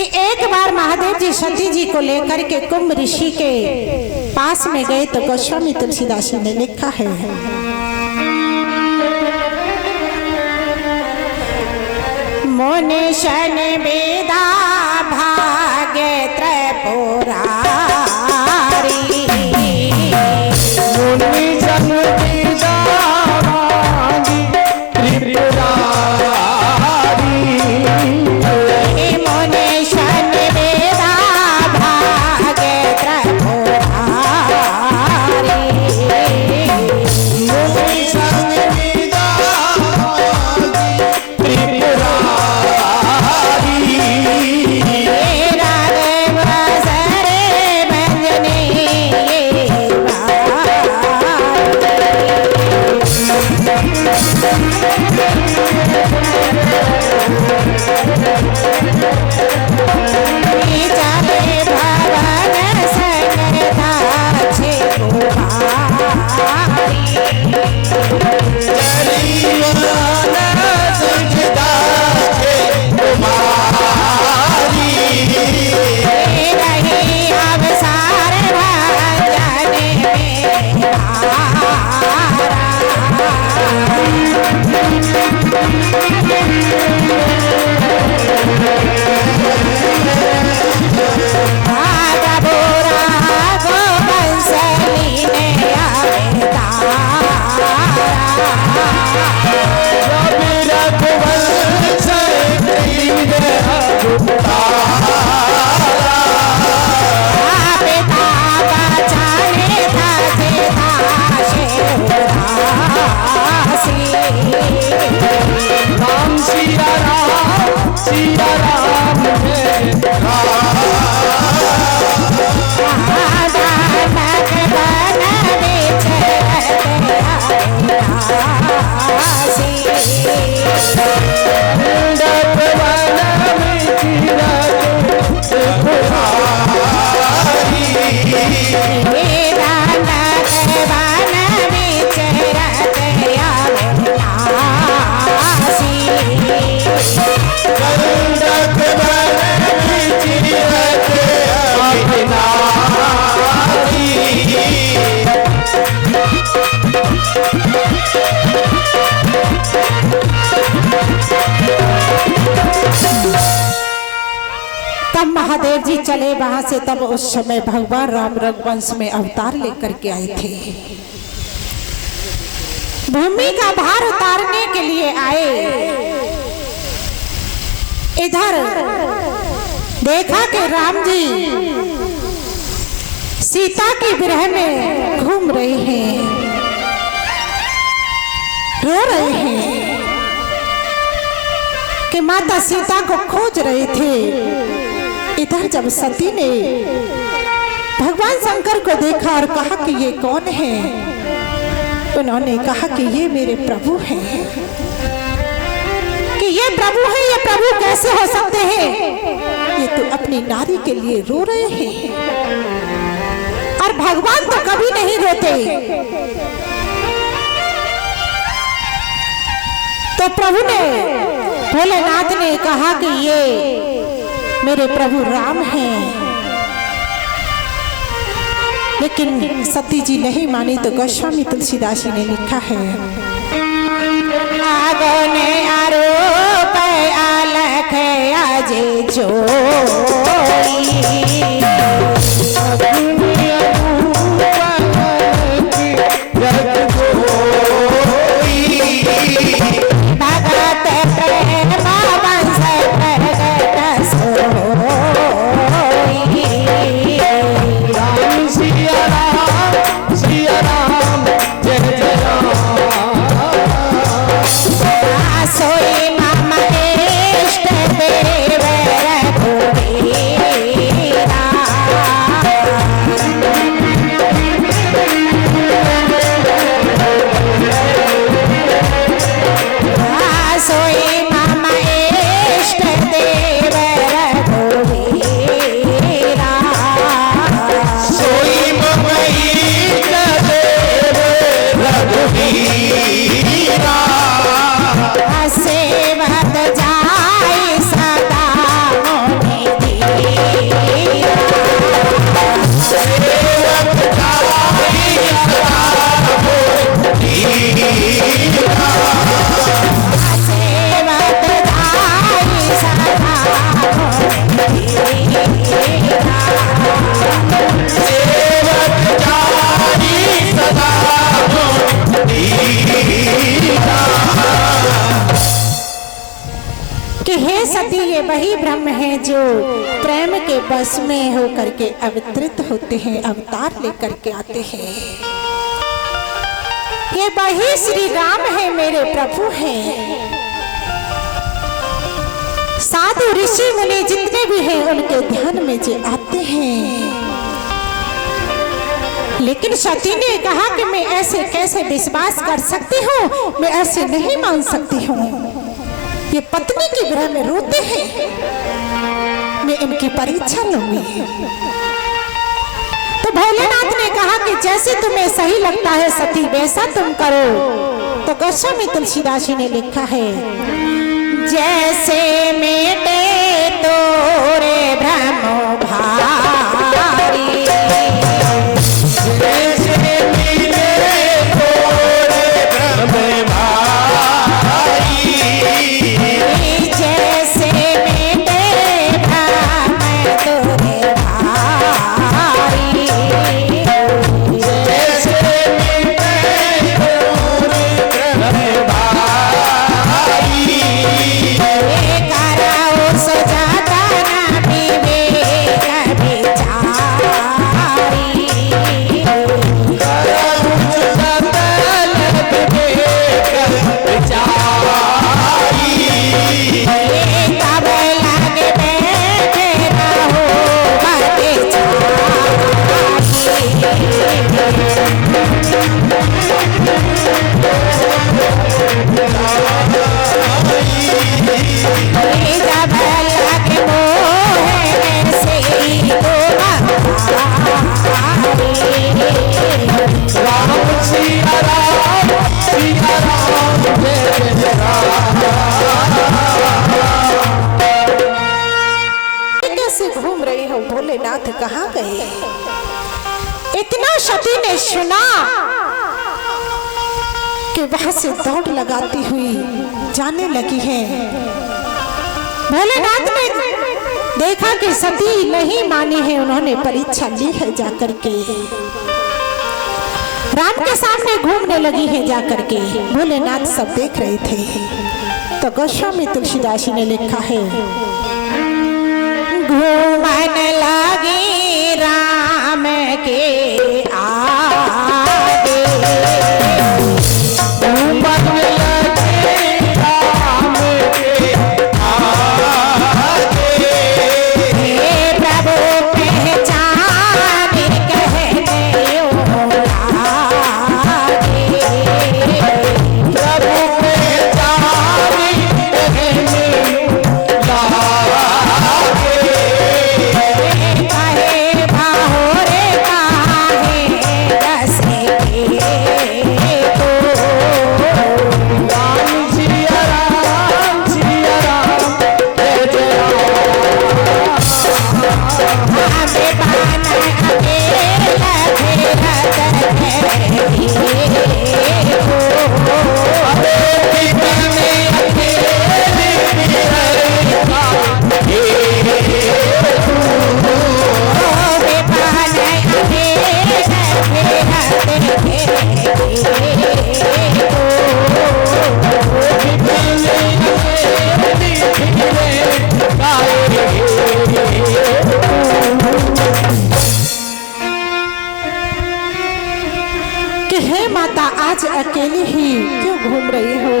कि एक बार महादेव जी सती जी को लेकर के कुंभ ऋषि के पास में गए तो गोस्वामी तुलसीदास ने लिखा है, मुनि शन वेदा भाग्य त्रिपुरारी, मुनि शन वेदा महादेव जी चले वहां से। तब उस समय भगवान राम रघुवंश में अवतार लेकर के आए थे। भूमि का भार उतारने के लिए आए। इधर देखा कि राम जी सीता की विरह में घूम रहे हैं, रो रहे हैं कि माता सीता को खोज रहे थे। इधर जब सती ने भगवान शंकर को देखा और कहा कि ये कौन है, उन्होंने कहा कि ये मेरे प्रभु हैं। कि ये प्रभु हैं, ये प्रभु कैसे हो सकते हैं? ये तो अपनी नारी के लिए रो रहे हैं और भगवान तो कभी नहीं रोते। तो प्रभु ने, भोलेनाथ ने कहा कि ये मेरे प्रभु राम हैं। लेकिन सती जी नहीं मानी तो गोस्वामी तुलसीदास ने लिखा है, आगो ने आरोप अलख आजे जो सोई मामा इष्ट देव रघुवीर। हे सती ये वही ब्रह्म है जो प्रेम के बस में हो करके अवतरित होते हैं, अवतार लेकर के आते हैं। ये वही श्री राम है, मेरे प्रभु हैं। साधु ऋषि मुनि जितने भी हैं उनके ध्यान में जो आते हैं। लेकिन सती ने कहा कि मैं ऐसे कैसे विश्वास कर सकती हूँ, मैं ऐसे नहीं मान सकती हूँ। ये पत्नी की ग्रह में रोते हैं, मैं इनकी परीक्षा लूंगी। तो भोलेनाथ ने कहा कि जैसे तुम्हें सही लगता है सती वैसा तुम करो। तो गोस्वामी तुलसीदास जी ने लिखा है, जैसे मेटे तोरे ब्रह्म भारी, जैसे मेटे तोरे ब्रह्म भारी, जैसे मेटे ब्रह्म तोरे भारी, जैसे मेटे तोरे ब्रह्म भारी, कराओ सजाता ना विवेक विचारी, कराओ सजाता ना विवेक विचारी, तब लागे बैठे रहो बातें जब लागे मोह से तो राम सिया राम सिया राम जय जय राम। कैसे घूम रही हो भोलेनाथ, कहाँ गए? इतना सती ने सुना कि वहां से दौड़ लगाती हुई जाने लगी है। भोलेनाथ ने देखा कि सती नहीं मानी है, उन्होंने परीक्षा ली है जाकर के, राम के सामने घूमने लगी है जाकर के। भोलेनाथ सब देख रहे थे। तो गोस्वामी तुलसीदास जी ने लिखा है, घूमन लगी राम के आगे, घूमन लगी राम के आगे, हे प्रभु पहचान कहने लागे, प्रभु पहचान कहने कहे बाहोरे काहे दसे तो राम सिया राम सिया राम जय जय राम। हमें बाना अकेला घेरत कि हे माता आज अकेली ही क्यों घूम रही हो?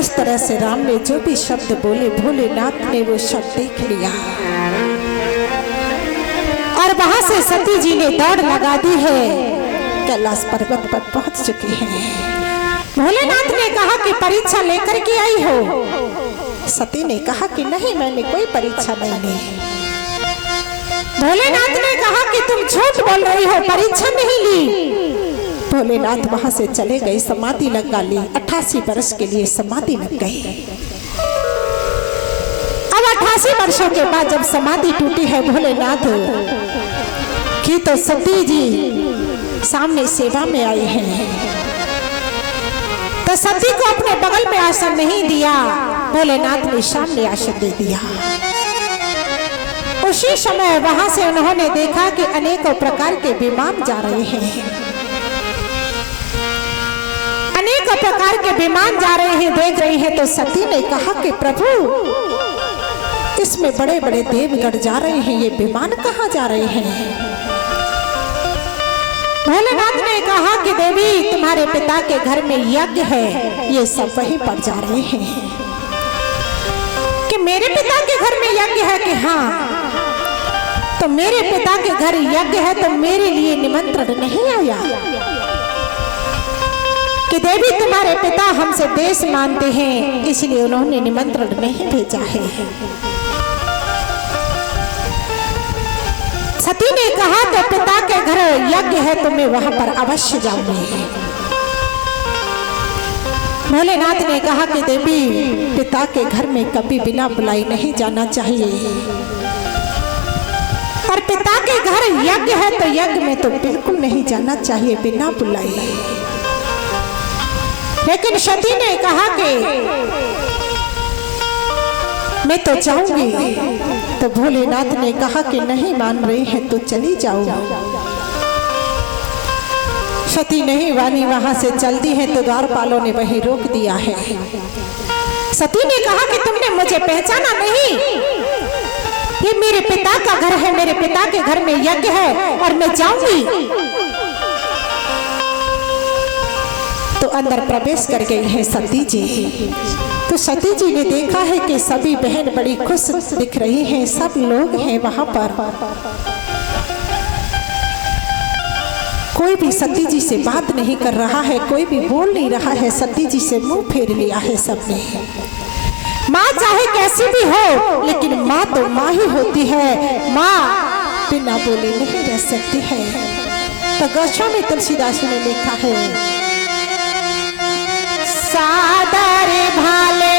इस तरह से राम ने जो भी शब्द बोले भोलेनाथ ने वो शब्द देख लिया और वहां से सती जी ने दौड़ लगा दी है, कैलाश पर्वत पर पहुंच चुकी है। भोलेनाथ ने कहा कि परीक्षा लेकर के आई हो? सती ने कहा कि नहीं, मैंने कोई परीक्षा नहीं ली। भोलेनाथ ने कहा कि तुम झूठ बोल रही हो, परीक्षा नहीं ली। भोलेनाथ वहां से चले गए, समाधि लगा ली। 88 वर्ष के लिए समाधि लग गई। अब 88 वर्षों के बाद जब समाधि टूटी है भोलेनाथ की, तो सती जी सामने सेवा में आई हैं। तो सती को अपने बगल में आसन नहीं दिया, भोलेनाथ ने सामने आसन दे दिया। उसी समय वहां से उन्होंने देखा कि अनेकों प्रकार के विमान जा रहे हैं, अनेकों प्रकार के विमान जा रहे हैं, देख रही हैं, तो सती ने कहा कि प्रभु इसमें बड़े बड़े देवगण जा रहे हैं, ये विमान कहाँ जा रहे हैं? भोलेनाथ ने कहा कि देवी तुम्हारे पिता के घर में यज्ञ है, ये सब वहीं पर जा रहे हैं। कि मेरे पिता के घर में यज्ञ है? कि हाँ। तो मेरे पिता के घर यज्ञ है तो मेरे लिए निमंत्रण नहीं आया? कि देवी तुम्हारे पिता हमसे देश मानते हैं, इसलिए उन्होंने निमंत्रण नहीं भेजा है। सती ने कहा तो पिता के घर यज्ञ है तो मैं वहां पर अवश्य जाऊंगी। भोलेनाथ ने कहा कि देवी पिता के घर में कभी बिना बुलाई नहीं जाना चाहिए, और पिता के घर यज्ञ है तो यज्ञ में तो बिल्कुल नहीं जाना चाहिए बिना बुलाई। लेकिन सती ने कहा कि मैं तो जाऊंगी। तो भोलेनाथ ने कहा कि नहीं मान रही है तो चली जाओ। सती नहीं वानी वहां से चल दी है तो द्वारपालों ने वहीं रोक दिया है। सती ने कहा कि तुमने मुझे पहचाना नहीं? ये मेरे पिता का घर है, मेरे पिता के घर में यज्ञ है और मैं जाऊंगी। तो अंदर प्रवेश कर गई है सती जी। तो सती जी ने देखा है कि सभी बहन बड़ी खुश दिख रही हैं, सब लोग हैं वहां पर। कोई भी सती जी से बात नहीं कर रहा है, कोई भी बोल नहीं रहा है, सती जी से मुंह फेर लिया है सबने। माँ चाहे कैसी भी हो, लेकिन माँ तो माँ ही होती है, माँ बिना बोले नहीं रह सकती है। तो गोस्वामी तुलसीदास ने लिखा है, सादर भाले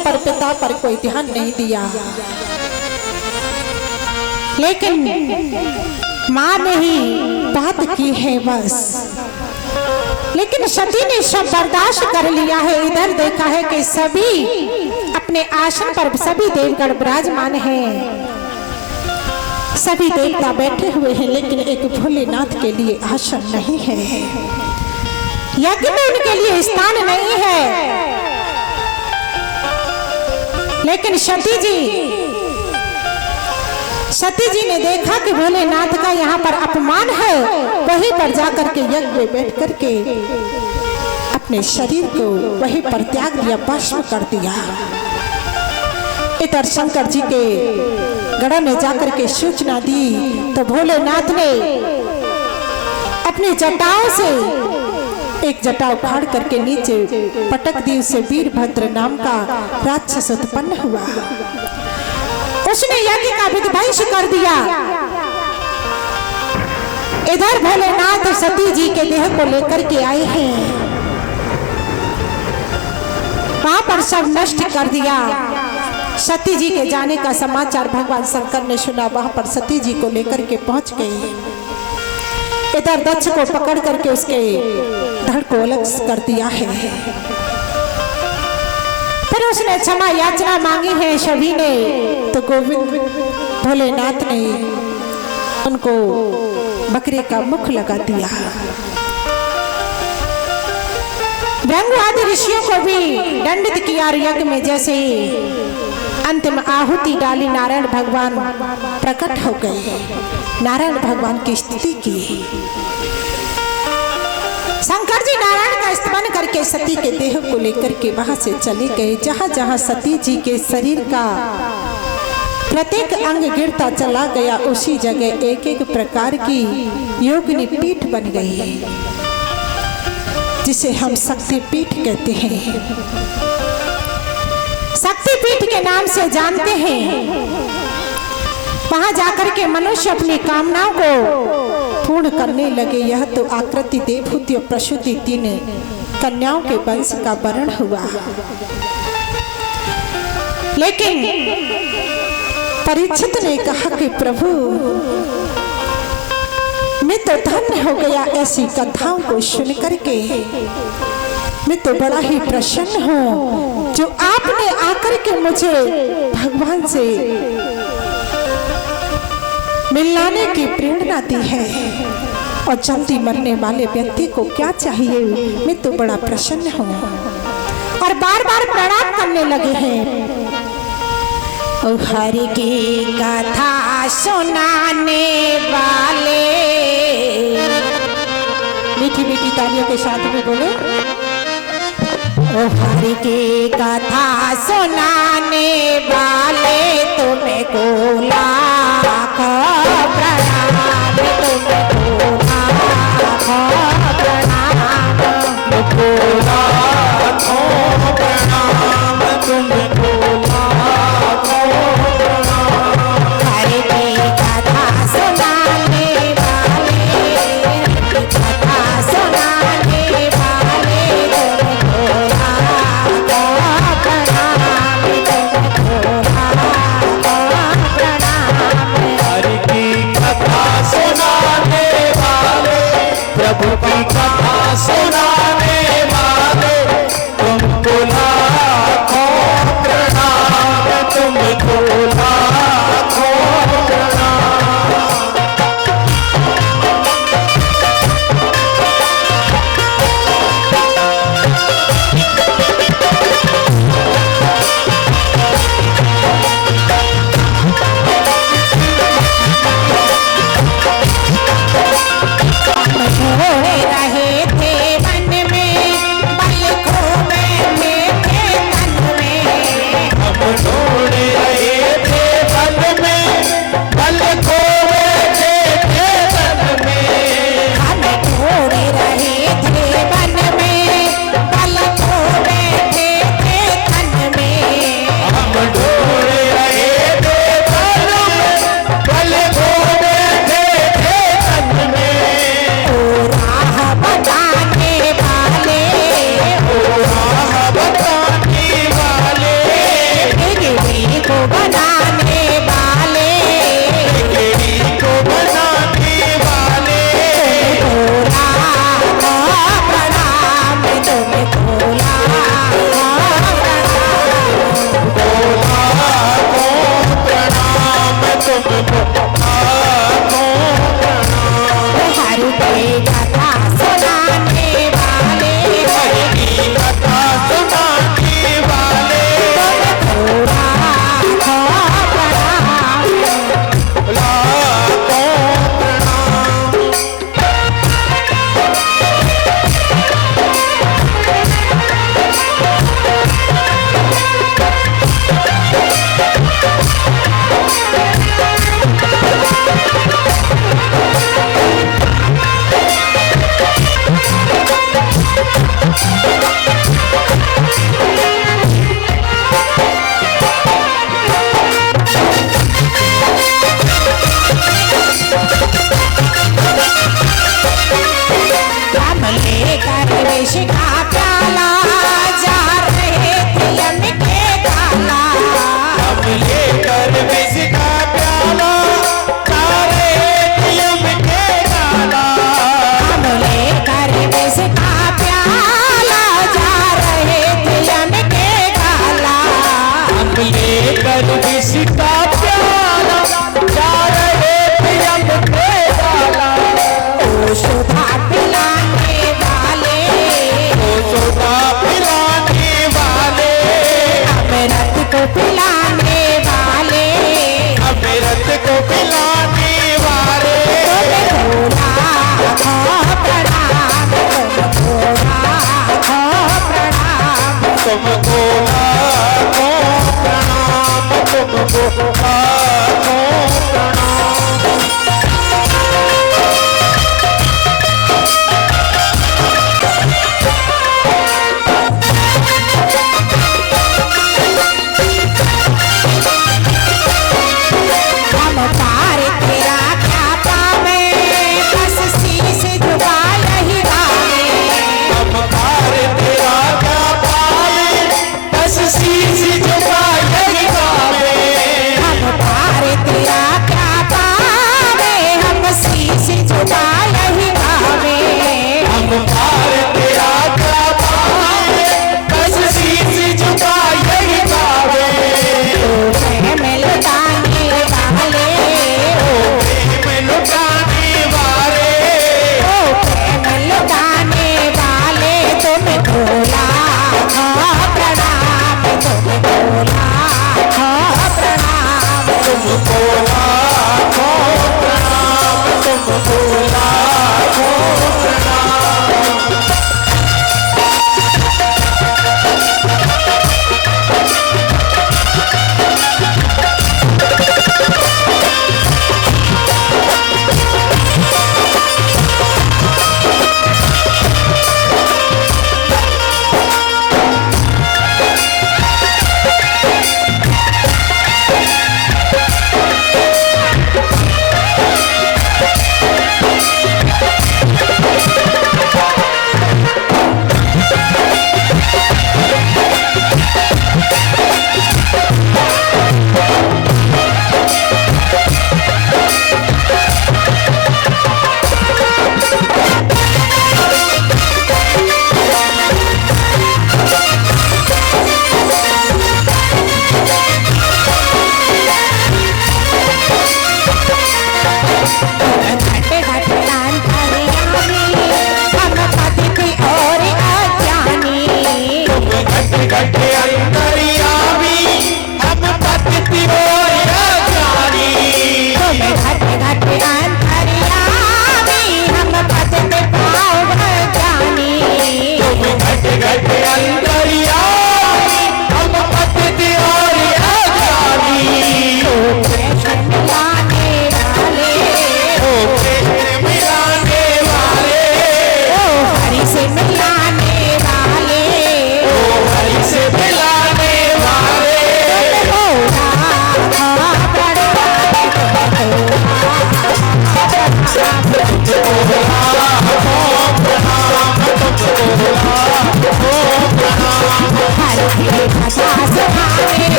पर पिता पर कोई ध्यान नहीं दिया, लेकिन माँ ने ही बात की है बस। लेकिन सती ने सब बर्दाश्त कर लिया है। इधर देखा है कि सभी अपने आसन पर सभी देवगण विराजमान हैं, सभी देवता बैठे हुए हैं, लेकिन एक भोलेनाथ के लिए आसन नहीं है, यज्ञ में उनके लिए स्थान नहीं है। लेकिन सती जी ने देखा कि भोलेनाथ का यहाँ पर अपमान है, वहीं पर जाकर के यज्ञ में बैठ करके अपने शरीर को वहीं पर त्याग दिया, भस्म कर दिया। इधर शंकर जी के गढ़ में जाकर के सूचना दी तो भोलेनाथ ने अपनी जटाओं से एक जटा उखाड़ करके नीचे पटक दी, उससे वीरभद्र नाम का राक्षस उत्पन्न हुआ। उसने यज्ञ का विध्वंस कर दिया। इधर भोलेनाथ सती जी के देह को लेकर के आए हैं, वहां पर सब नष्ट कर दिया। सती जी के जाने का समाचार भगवान शंकर ने सुना, वहां पर सती जी को लेकर के पहुंच गए। इधर दक्ष को पकड़ करके उसके धड़ को अलग कर दिया है। फिर उसने क्षमा याचना मांगी है सभी ने, तो गोविंद भोलेनाथ ने उनको बकरे का मुख लगा दिया। ब्रह्म आदि ऋषियों को भी दंडित किया। यज्ञ में जैसे ही अंतिम आहुति डाली, नारायण भगवान प्रकट हो गए, नारायण भगवान की स्तुति की। शंकर जी नारायण का स्तमन करके सती के देह को लेकर के वहां से चले गए। जहां जहां सती जी के शरीर का प्रत्येक अंग गिरता चला गया, उसी जगह एक एक प्रकार की योगिनी पीठ बन गई है, जिसे हम शक्ति पीठ कहते हैं। शक्ति पीठ के नाम से जानते हैं। वहां जाकर के मनुष्य अपनी कामनाओं को पूर्ण करने लगे। यह तो आकृति, देवहूति और प्रसूति तीन कन्याओं के वंश का वर्ण हुआ। लेकिन परीक्षित ने कहा कि प्रभु, मैं तो धन्य हो गया ऐसी कथाओं को सुन करके। मैं तो बड़ा ही प्रसन्न हूँ जो आपने आकर के मुझे भगवान से मिलाने की प्रेरणा दी है। और जल्दी मरने वाले व्यक्ति को क्या चाहिए, मैं तो बड़ा प्रसन्न हूँ। और बार बार प्रणाम करने लगे हैं। ओ हरि की कथा सुनाने वाले, मीठी मीठी तालियों के साथ में बोलो, ओ हरि की कथा सुनाने वाले तुम्हें को लाखों प्रणाम, तुम्हें को लाखों प्रणाम, तुमको लाखों प्रणाम, तुमको लाखों प्रणाम। हरि की कथा सुनाने वाले, कथा सुनाने वाले तुमको लाखों प्रणाम, तुमको लाखों प्रणाम। हरि की कथा सुनाने वाले, प्रभु की कथा सुनाने वाले तुमको लाखों प्रणाम, तुमको लाखों प्रणाम। घोड़े रहे थे वन में, बल खो बैठे थे तन में। हम दौड़ रहे थे वन में, बल खो बैठे थे तन में। हम घोड़े रहे थे वन में, बल खो बैठे थे तन में। हम दौड़ रहे थे वन में, बल खो बैठे थे तन में। ओ राह बताने वाले, ओ राह बताने वाले, बिगड़ी को बनाने वाले, बिगड़ी को बनाने वाले, तुमको लाखों प्रणाम, तुमको लाखों प्रणाम। लाखों प्रणाम, तुमको लाखों प्रणाम। हरि की कथा सुनाने वाले, हरि की कथा सुनाने वाले, तुमको लाखों प्रणाम। लाखों प्रणाम। हम लेकर विष का प्याला, जा रहे थे यम के काला। हम लेकर विष का प्याला, जा रहे थे यम के काला। हम लेकर विष का प्याला, जा रहे थे यम के काला। हम लेकर विष का प्याला, जा रहे थे यम के काला। ओ सुधा पिलाने वाले, ओ सोदा पिलाने वाले, अमृत को पिलाने वाले, अमृत को पिलाने वाले, तुमको लाखों प्रणाम, तुमको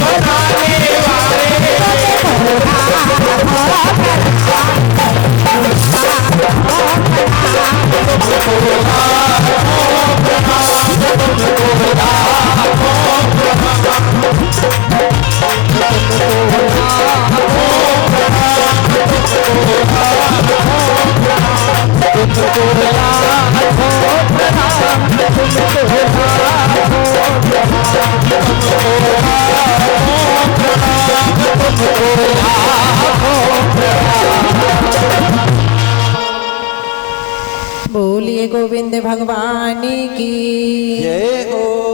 बनाने वाले बोलिए गोविंद भगवान की जय हो।